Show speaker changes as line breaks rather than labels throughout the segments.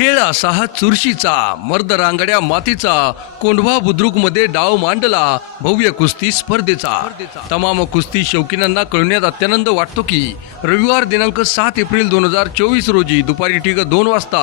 खेळ असा हा चुरशीचा मर्द रांगड्या मातीचा कोंढवा बुद्रुकमध्ये डाव मांडला भव्य कुस्ती स्पर्धेचा. तमाम कुस्ती शौकीनांना कळण्यात अत्यानंद वाटतो की रविवार दिनांक सात एप्रिल दोन हजार चोवीस रोजी दुपारी ठीक दोन वाजता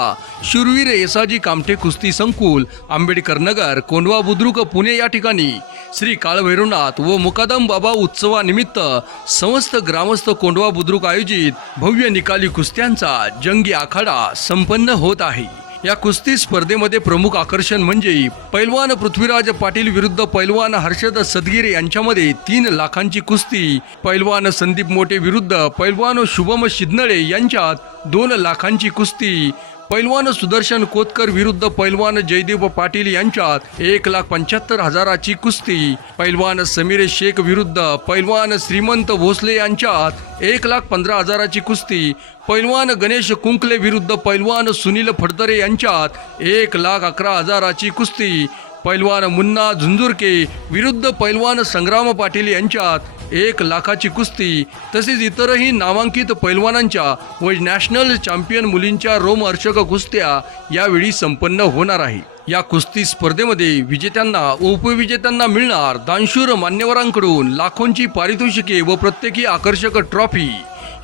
शूरवीर येसाजी कामठे कुस्ती संकुल आंबेडकर नगर कोंढवा बुद्रुक पुणे या ठिकाणी श्री काळभैरवनाथ व मुकादम बाबा उत्सवानिमित्त समस्त ग्रामस्थ कोंडवा बुद्रुक आयोजित भव्य निकाली कुस्त्यांचा जंगी आखाडा संपन्न होत आहे. या कुस्ती स्पर्धेमध्ये प्रमुख आकर्षण म्हणजे पैलवान पृथ्वीराज पाटील विरुद्ध पैलवान हर्षद सदगिरे यांच्यामध्ये तीन लाखांची कुस्ती. पैलवान संदीप मोटे विरुद्ध पैलवान शुभम शिदनळे यांच्यात दोन लाखांची कुस्ती. पैलवान सुदर्शन कोतकर विरुद्ध पैलवान जयदेव पाटील यांच्यात एक लाख पंच्याहत्तर हजाराची कुस्ती. पैलवान समीर शेख विरुद्ध पैलवान श्रीमंत भोसले यांच्यात एक लाख पंधरा हजाराची कुस्ती. पैलवान गणेश कुंकले विरुद्ध पैलवान सुनील फडतरे यांच्यात एक लाख अकरा हजाराची कुस्ती. पैलवान मुन्ना झुंझुरके विरुद्ध पैलवान संग्राम पाटील यांच्यात एक लाखाची कुस्ती तसेच इतरही नामांकित पैलवानांच्या व नॅशनल चॅम्पियन मुलींच्या रोमहर्षक कुस्त्या यावेळी संपन्न होणार आहे. या कुस्ती स्पर्धेमध्ये विजेत्यांना व उपविजेत्यांना मिळणार दानशूर मान्यवरांकडून लाखोंची पारितोषिके व प्रत्येकी आकर्षक ट्रॉफी.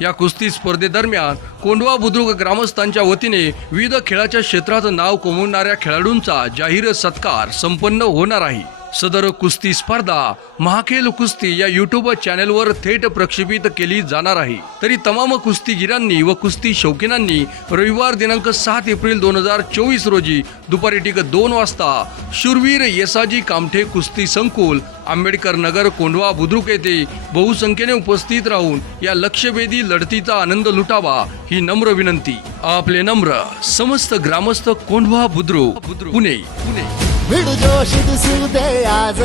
या कुस्ती स्पर्धेदरम्यान कोंडवा बुद्रुक ग्रामस्थांच्या वतीने विविध खेळाच्या क्षेत्रात नाव कमवणाऱ्या खेळाडूंचा जाहीर सत्कार संपन्न होणार आहे. सदर कुस्ती स्पर्धा महाखेल कुस्ती या युट्यूब चॅनेलवर थेट प्रक्षेपित केली जाणार आहे. तरी तमाम कुस्तीगिरांनी व कुस्ती शौकीनांनी रविवार दिनांक सात एप्रिल दोन हजार चोवीस रोजी दुपारी ठीक दोन वाजता शूरवीर येसाजी कामठे कुस्ती संकुल आंबेडकर नगर कोंढवा बुद्रुक येथे बहुसंख्येने उपस्थित राहून या लक्षवेधी लढतीचा आनंद लुटावा ही नम्र विनंती. आपले नम्र समस्त ग्रामस्थ कोंढवा बुद्रुक पुणे पुणे.
भिड जोशी दिसू दे आज.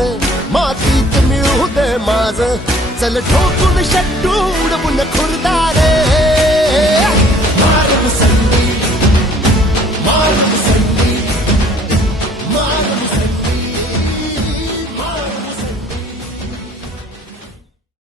मातीत मिळू दे माझ. चल ठोकून शट्टू उडवून खुरदारे.